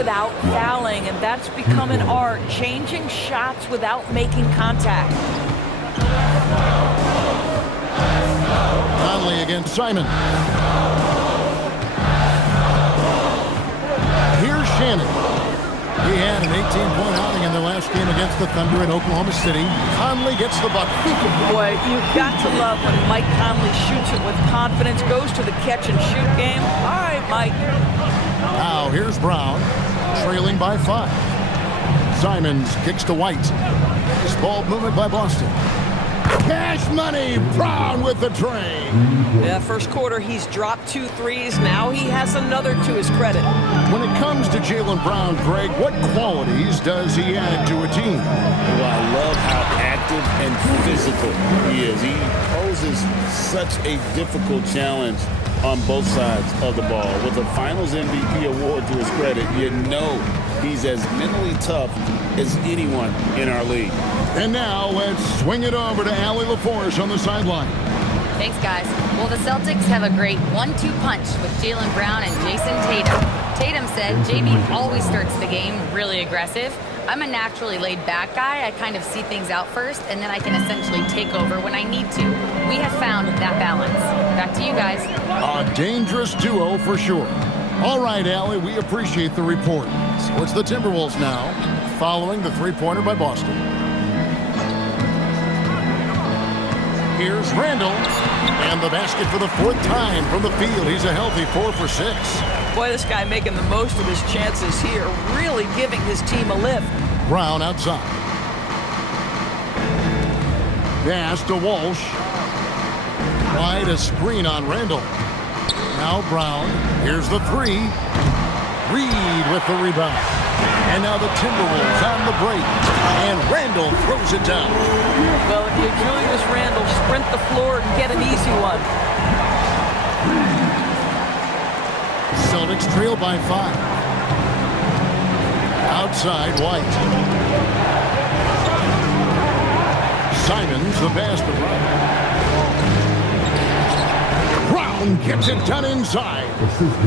without fouling, and that's become an art, changing shots without making contact. Conley against Simon. Here's Shannon. He had an 18-point outing in the last game against the Thunder in Oklahoma City. Conley gets the bucket. Boy, you've got to love when Mike Conley shoots it with confidence, goes to the catch-and-shoot game. All right, Mike. Now here's Brown, trailing by 5. Simons kicks to White. Nice ball movement by Boston. Cash money, Brown with the tray. Yeah, first quarter, he's dropped 2 threes. Now he has another to his credit. When it comes to Jaylen Brown, Greg, what qualities does he add to a team? Well, I love how active and physical he is. He poses such a difficult challenge on both sides of the ball. With a Finals MVP award to his credit, you know he's as mentally tough as anyone in our league. And now let's swing it over to Allie LaForce on the sideline. Thanks, guys. Well, the Celtics have a great 1-2 punch with Jaylen Brown and Jason Tatum. Tatum said JB always starts the game really aggressive. I'm a naturally laid-back guy. I kind of see things out first, and then I can essentially take over when I need to. We have found that balance. Back to you guys. A dangerous duo for sure. All right, Allie, we appreciate the report. So it's the Timberwolves now, following the three-pointer by Boston. Here's Randall, and the basket for the 4th time from the field. He's a healthy 4 for 6. Boy, this guy making the most of his chances here, really giving his team a lift. Brown outside. Pass to Walsh. Wide a screen on Randall. Now Brown. Here's the 3. Reed with the rebound. And now the Timberwolves on the break. And Randall throws it down. Well, if you're Julius Randle, sprint the floor and get an easy one. Celtics trail by 5. Outside, White. Simons, the pass to Brown. Brown gets it done inside.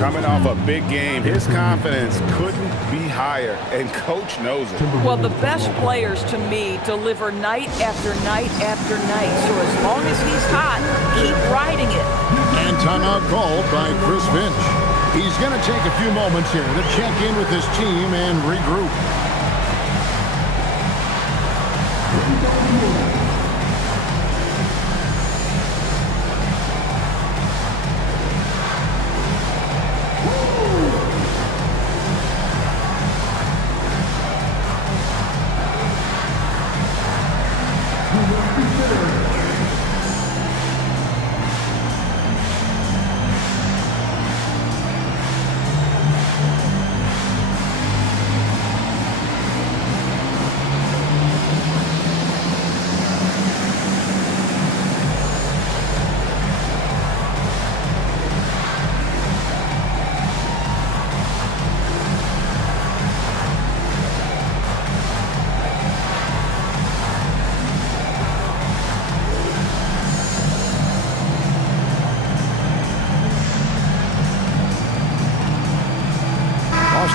Coming off a big game, his confidence couldn't be higher, and coach knows it. Well, the best players, to me, deliver night after night after night. So as long as he's hot, keep riding it. And timeout called by Chris Finch. He's going to take a few moments here to check in with his team and regroup.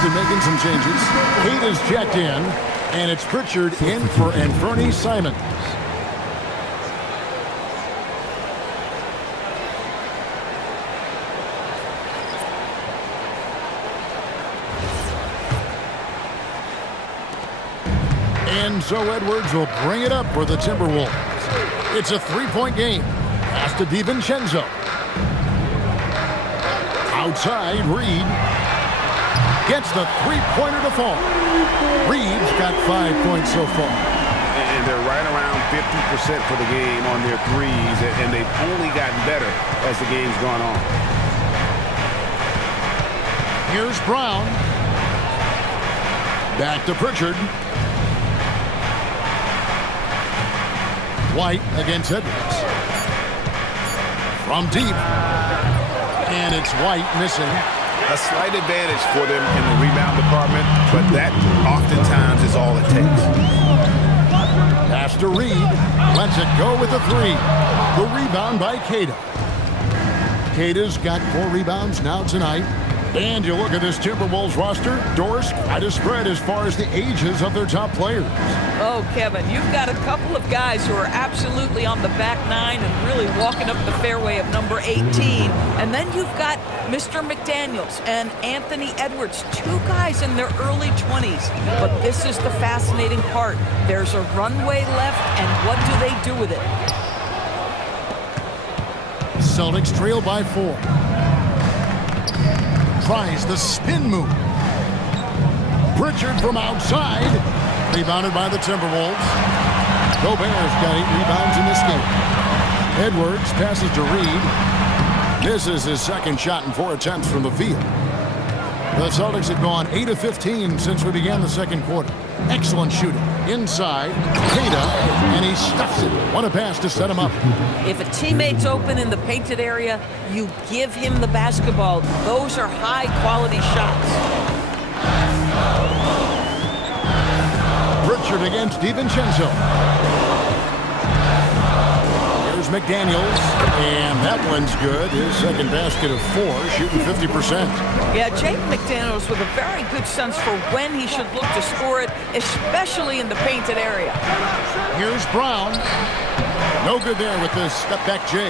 Making some changes. Kate is checked in, and it's Pritchard in for Anthony Simons. And so Edwards will bring it up for the Timberwolves. It's a 3-point game. Pass to DiVincenzo. Outside, Reed. Gets the 3-pointer to fall. Reed's got 5 points so far. And they're right around 50% for the game on their threes, and they've only gotten better as the game's gone on. Here's Brown. Back to Pritchard. White against Edwards. From deep. And it's White missing. A slight advantage for them in the rebound department, but that oftentimes is all it takes. Pass to Reed. Lets it go with a 3. The rebound by Queta. Queta's got 4 rebounds now tonight. And you look at this Timberwolves roster, Doris, quite a spread as far as the ages of their top players. Oh, Kevin, you've got a couple of guys who are absolutely on the back nine and really walking up the fairway of number 18. And then you've got Mr. McDaniels and Anthony Edwards, two guys in their early 20s. But this is the fascinating part. There's a runway left, and what do they do with it? Celtics trail by 4. Tries the spin move. Pritchard from outside. Rebounded by the Timberwolves. Gobert's got 8 rebounds in this game. Edwards passes to Reed. Misses his second shot in 4 attempts from the field. The Celtics have gone 8 of 15 since we began the second quarter. Excellent shooting. Inside, Tatum, and he stuffs it. What a pass to set him up. If a teammate's open in the painted area, you give him the basketball. Those are high-quality shots. Pritchard against DiVincenzo. Here's McDaniels, and that one's good. His second basket of 4, shooting 50%. Yeah, Jake McDaniels with a very good sense for when he should look to score it, especially in the painted area. Here's Brown. No good there with the step-back J.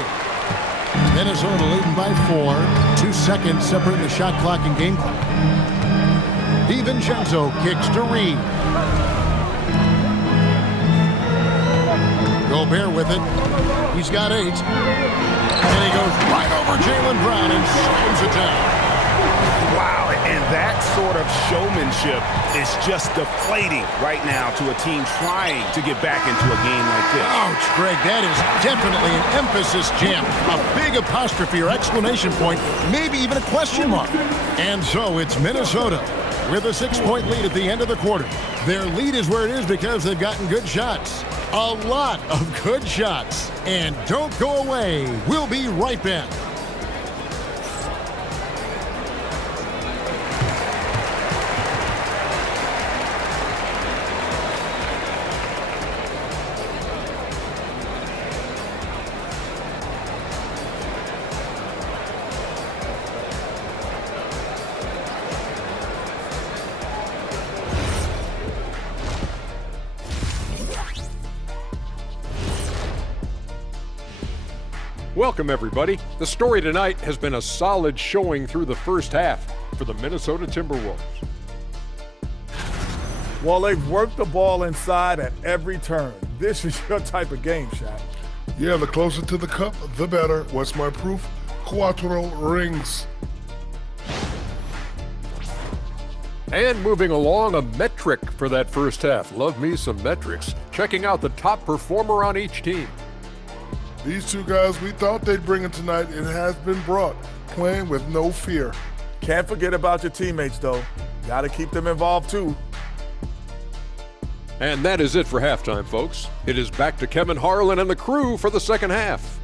Minnesota leading by 4. 2 seconds separating the shot clock and game clock. DiVincenzo kicks to Reed. Gobert with it. He's got 8. And he goes right over Jaylen Brown and slams it down. Wow, and that sort of showmanship is just deflating right now to a team trying to get back into a game like this. Ouch, Greg, that is definitely an emphasis jam. A big apostrophe or exclamation point, maybe even a question mark. And so it's Minnesota with a 6-point lead at the end of the quarter. Their lead is where it is because they've gotten good shots. A lot of good shots. And don't go away. We'll be right back. Welcome, everybody. The story tonight has been a solid showing through the first half for the Minnesota Timberwolves. Well, they've worked the ball inside at every turn. This is your type of game, Shaq. Yeah, the closer to the cup, the better. What's my proof? Cuatro rings. And moving along, a metric for that first half. Love me some metrics. Checking out the top performer on each team. These two guys we thought they'd bring it tonight, it has been brought, playing with no fear. Can't forget about your teammates, though. Got to keep them involved, too. And that is it for halftime, folks. It is back to Kevin Harlan and the crew for the second half.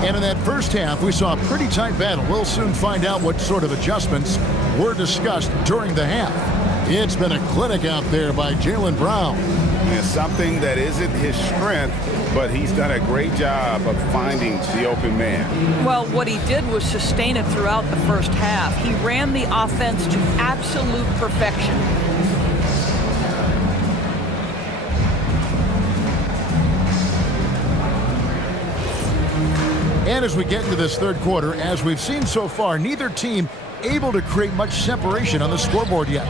And in that first half, we saw a pretty tight battle. We'll soon find out what sort of adjustments were discussed during the half. It's been a clinic out there by Jaylen Brown. And something that isn't his strength, but he's done a great job of finding the open man. Well, what he did was sustain it throughout the first half. He ran the offense to absolute perfection. And as we get into this third quarter, as we've seen so far, neither team able to create much separation on the scoreboard yet.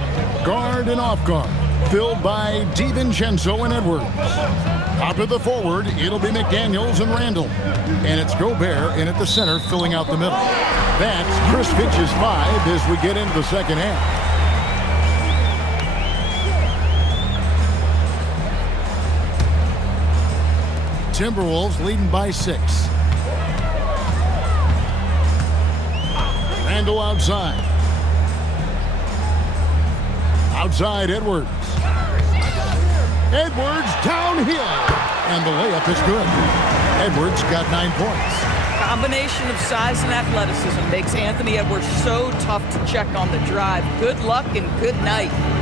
Guard and off guard, filled by DiVincenzo and Edwards. Out to the forward, it'll be McDaniels and Randall. And it's Gobert in at the center, filling out the middle. That's Chris Finch's 5 as we get into the second half. Timberwolves leading by 6. Randall outside. Outside Edwards. Edwards downhill. And the layup is good. Edwards got 9 points. combination of size and athleticism makes Anthony Edwards so tough to check on the drive. Good luck and good night.